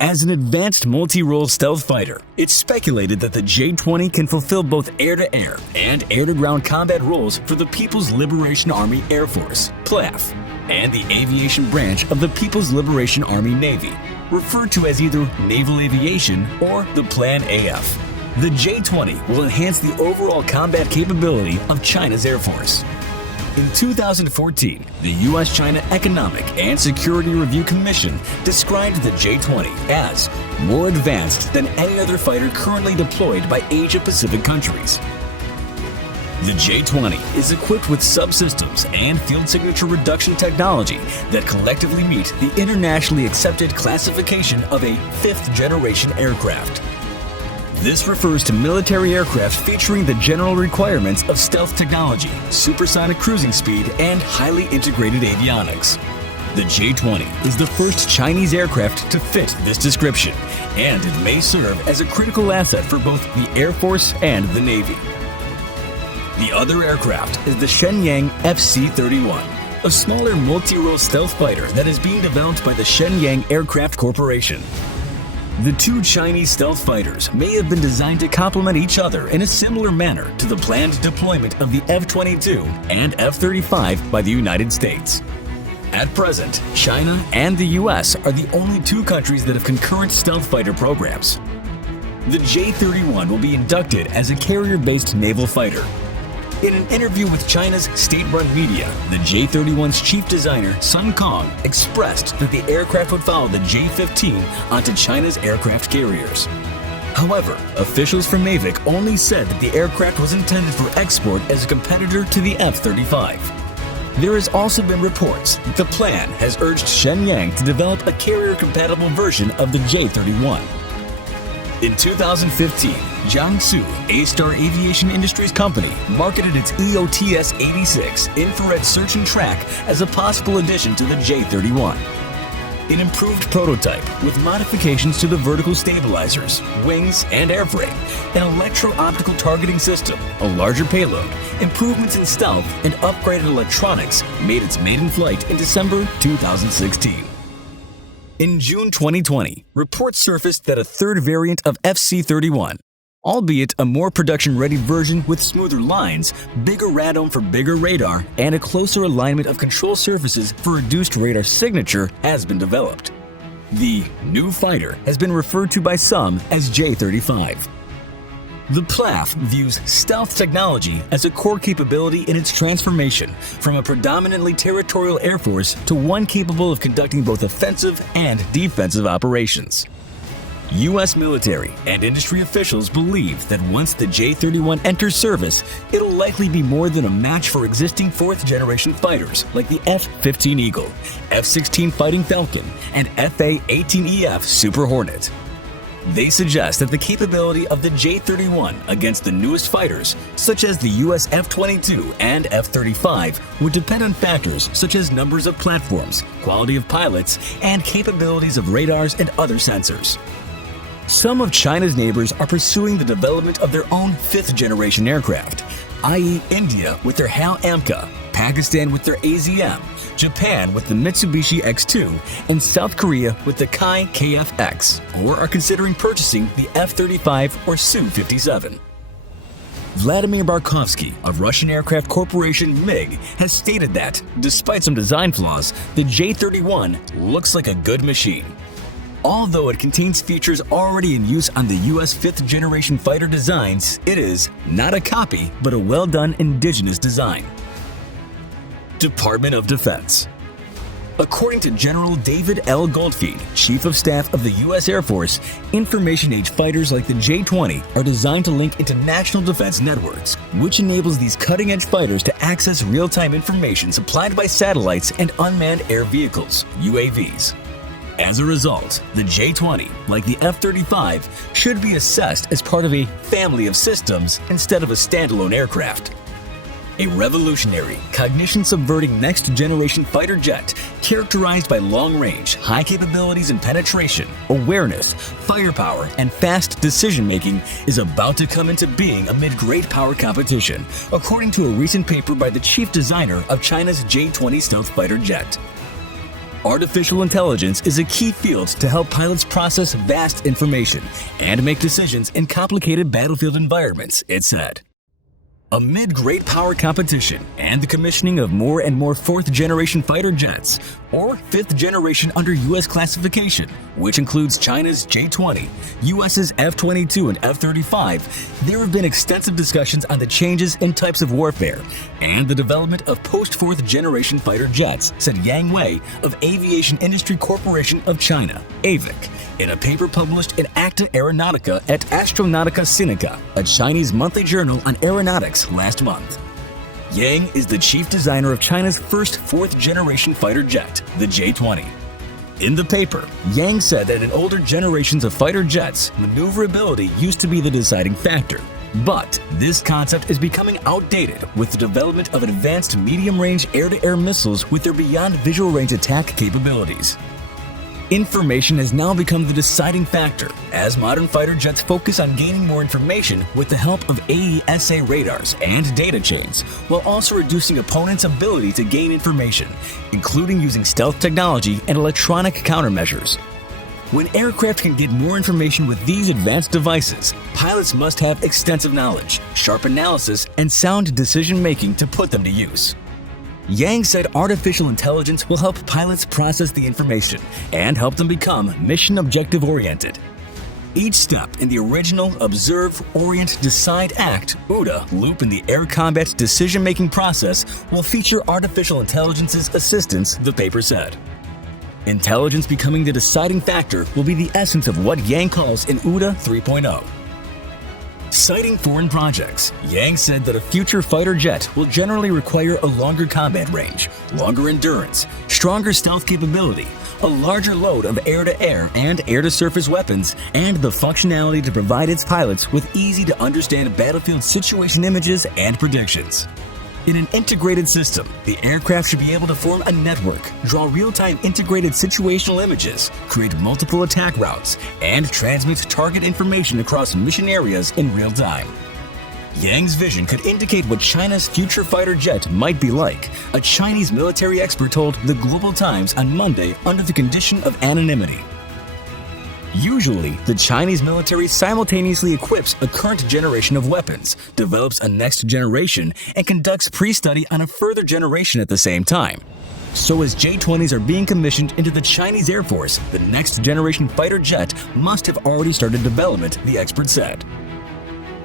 As an advanced multi-role stealth fighter, it's speculated that the J-20 can fulfill both air-to-air and air-to-ground combat roles for the People's Liberation Army Air Force, PLAF, and the aviation branch of the People's Liberation Army Navy, referred to as either Naval Aviation or the Plan AF. The J-20 will enhance the overall combat capability of China's Air Force. In 2014, the U.S.-China Economic and Security Review Commission described the J-20 as more advanced than any other fighter currently deployed by Asia-Pacific countries. The J-20 is equipped with subsystems and field signature reduction technology that collectively meet the internationally accepted classification of a fifth-generation aircraft. This refers to military aircraft featuring the general requirements of stealth technology, supersonic cruising speed, and highly integrated avionics. The J-20 is the first Chinese aircraft to fit this description, and it may serve as a critical asset for both the Air Force and the Navy. The other aircraft is the Shenyang FC-31, a smaller multi-role stealth fighter that is being developed by the Shenyang Aircraft Corporation. The two Chinese stealth fighters may have been designed to complement each other in a similar manner to the planned deployment of the F-22 and F-35 by the United States. At present, China and the U.S. are the only two countries that have concurrent stealth fighter programs. The J-31 will be inducted as a carrier-based naval fighter. In an interview with China's state-run media, the J-31's chief designer, Sun Kong, expressed that the aircraft would follow the J-15 onto China's aircraft carriers. However, officials from AVIC only said that the aircraft was intended for export as a competitor to the F-35. There has also been reports that the plan has urged Shenyang to develop a carrier-compatible version of the J-31. In 2015, Jiangsu A-Star Aviation Industries Company marketed its EOTS-86 infrared search and track as a possible addition to the J-31. An improved prototype with modifications to the vertical stabilizers, wings, and airframe, an electro-optical targeting system, a larger payload, improvements in stealth, and upgraded electronics made its maiden flight in December 2016. In June 2020, reports surfaced that a third variant of FC-31, albeit a more production-ready version with smoother lines, bigger radome for bigger radar, and a closer alignment of control surfaces for reduced radar signature, has been developed. The new fighter has been referred to by some as J-35. The PLAF views stealth technology as a core capability in its transformation from a predominantly territorial air force to one capable of conducting both offensive and defensive operations. U.S. military and industry officials believe that once the J-31 enters service, it'll likely be more than a match for existing fourth-generation fighters like the F-15 Eagle, F-16 Fighting Falcon, and F/A-18EF Super Hornet. They suggest that the capability of the J-31 against the newest fighters, such as the U.S. F-22 and F-35, would depend on factors such as numbers of platforms, quality of pilots, and capabilities of radars and other sensors. Some of China's neighbors are pursuing the development of their own fifth-generation aircraft, i.e. India with their HAL-AMCA, Pakistan with their AZM, Japan with the Mitsubishi X2, and South Korea with the Kai KF-X, or are considering purchasing the F-35 or Su-57. Vladimir Barkovsky of Russian Aircraft Corporation MiG has stated that, despite some design flaws, the J-31 looks like a good machine. Although it contains features already in use on the U.S. fifth-generation fighter designs, it is not a copy, but a well-done indigenous design. Department of Defense. According to General David L. Goldfein, Chief of Staff of the U.S. Air Force, information-age fighters like the J-20 are designed to link into national defense networks, which enables these cutting-edge fighters to access real-time information supplied by satellites and unmanned air vehicles, UAVs. As a result, the J-20, like the F-35, should be assessed as part of a family of systems instead of a standalone aircraft. A revolutionary, cognition-subverting next-generation fighter jet characterized by long-range, high capabilities and penetration, awareness, firepower, and fast decision-making is about to come into being amid great power competition, according to a recent paper by the chief designer of China's J-20 stealth fighter jet. Artificial intelligence is a key field to help pilots process vast information and make decisions in complicated battlefield environments, it said. Amid great power competition and the commissioning of more and more fourth-generation fighter jets, or fifth generation under U.S. classification, which includes China's J-20, U.S.'s F-22 and F-35, there have been extensive discussions on the changes in types of warfare and the development of post-fourth generation fighter jets, said Yang Wei of Aviation Industry Corporation of China, AVIC, in a paper published in Acta Aeronautica at Astronautica Sinica, a Chinese monthly journal on aeronautics, last month. Yang is the chief designer of China's first fourth-generation fighter jet, the J-20. In the paper, Yang said that in older generations of fighter jets, maneuverability used to be the deciding factor. But this concept is becoming outdated with the development of advanced medium-range air-to-air missiles with their beyond visual range attack capabilities. Information has now become the deciding factor as modern fighter jets focus on gaining more information with the help of AESA radars and data chains, while also reducing opponents' ability to gain information, including using stealth technology and electronic countermeasures. When aircraft can get more information with these advanced devices, pilots must have extensive knowledge, sharp analysis, and sound decision-making to put them to use. Yang said artificial intelligence will help pilots process the information and help them become mission objective oriented. Each step in the original Observe, Orient, Decide, Act (OODA) loop in the air combat decision-making process will feature artificial intelligence's assistance, the paper said. Intelligence becoming the deciding factor will be the essence of what Yang calls an OODA 3.0. Citing foreign projects, Yang said that a future fighter jet will generally require a longer combat range, longer endurance, stronger stealth capability, a larger load of air-to-air and air-to-surface weapons, and the functionality to provide its pilots with easy-to-understand battlefield situation images and predictions. In an integrated system, the aircraft should be able to form a network, draw real-time integrated situational images, create multiple attack routes, and transmit target information across mission areas in real time. Yang's vision could indicate what China's future fighter jet might be like, a Chinese military expert told the Global Times on Monday under the condition of anonymity. Usually, the Chinese military simultaneously equips a current generation of weapons, develops a next generation, and conducts pre-study on a further generation at the same time. So as J-20s are being commissioned into the Chinese Air Force, the next generation fighter jet must have already started development, the expert said.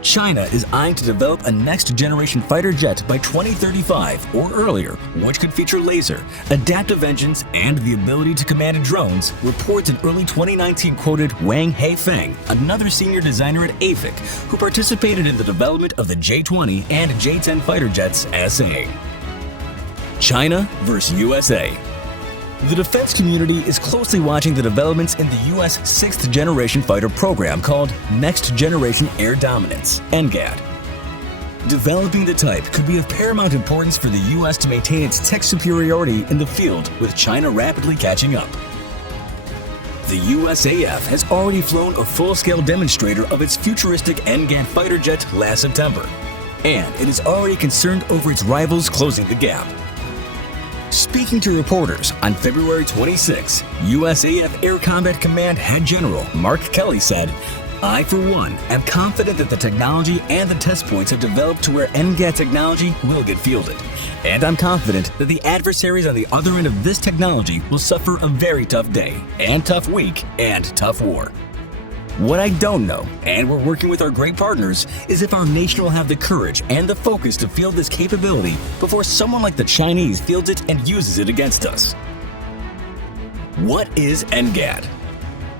China is eyeing to develop a next-generation fighter jet by 2035 or earlier, which could feature laser, adaptive engines, and the ability to command drones, reports in early 2019 quoted Wang Heifeng, another senior designer at AVIC, who participated in the development of the J-20 and J-10 fighter jets as saying. China versus USA. The defense community is closely watching the developments in the U.S. sixth-generation fighter program called Next Generation Air Dominance, NGAD. Developing the type could be of paramount importance for the U.S. to maintain its tech superiority in the field, with China rapidly catching up. The USAF has already flown a full-scale demonstrator of its futuristic NGAD fighter jet last September, and it is already concerned over its rivals closing the gap. Speaking to reporters on February 26, USAF Air Combat Command Head General Mark Kelly said, "I, for one, am confident that the technology and the test points have developed to where NGAD technology will get fielded. And I'm confident that the adversaries on the other end of this technology will suffer a very tough day, and tough week, and tough war. What I don't know, and we're working with our great partners, is if our nation will have the courage and the focus to field this capability before someone like the Chinese fields it and uses it against us." What is NGAD?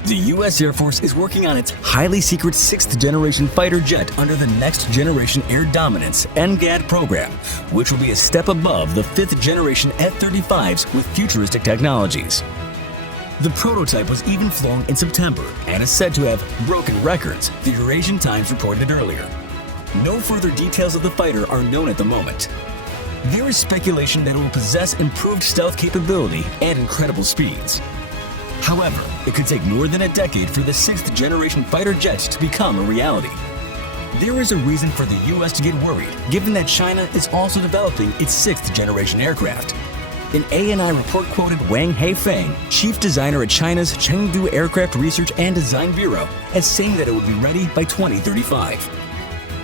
The U.S. Air Force is working on its highly secret sixth-generation fighter jet under the Next Generation Air Dominance (NGAD) program, which will be a step above the fifth-generation F-35s with futuristic technologies. The prototype was even flown in September and is said to have broken records, the Eurasian Times reported earlier. No further details of the fighter are known at the moment. There is speculation that it will possess improved stealth capability and incredible speeds. However, it could take more than a decade for the sixth-generation fighter jet to become a reality. There is a reason for the U.S. to get worried, given that China is also developing its sixth-generation aircraft. An ANI report quoted Wang Haifeng, chief designer at China's Chengdu Aircraft Research and Design Bureau, as saying that it would be ready by 2035.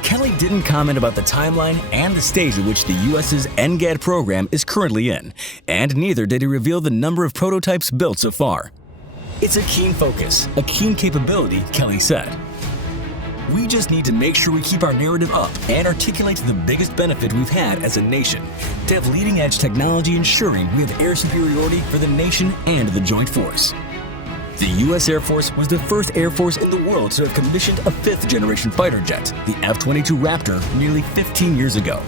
Kelly didn't comment about the timeline and the stage at which the US's NGAD program is currently in, and neither did he reveal the number of prototypes built so far. It's a keen focus, a keen capability, Kelly said. We just need to make sure we keep our narrative up and articulate the biggest benefit we've had as a nation, to have leading-edge technology ensuring we have air superiority for the nation and the joint force. The U.S. Air Force was the first Air Force in the world to have commissioned a fifth-generation fighter jet, the F-22 Raptor, nearly 15 years ago.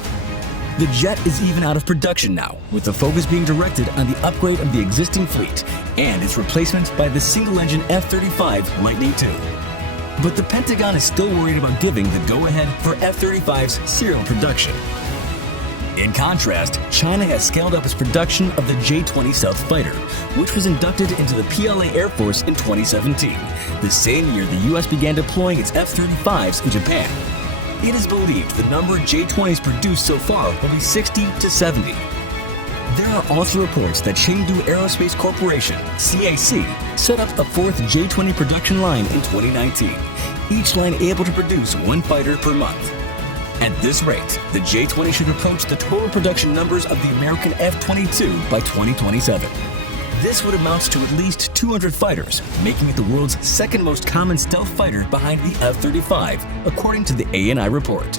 The jet is even out of production now, with the focus being directed on the upgrade of the existing fleet and its replacement by the single-engine F-35 Lightning II. But the Pentagon is still worried about giving the go-ahead for F-35's serial production. In contrast, China has scaled up its production of the J-20 Stealth Fighter, which was inducted into the PLA Air Force in 2017, the same year the U.S. began deploying its F-35s in Japan. It is believed the number of J-20s produced so far will be 60 to 70. There are also reports that Chengdu Aerospace Corporation, CAC, set up a fourth J-20 production line in 2019, each line able to produce one fighter per month. At this rate, the J-20 should approach the total production numbers of the American F-22 by 2027. This would amount to at least 200 fighters, making it the world's second most common stealth fighter behind the F-35, according to the ANI report.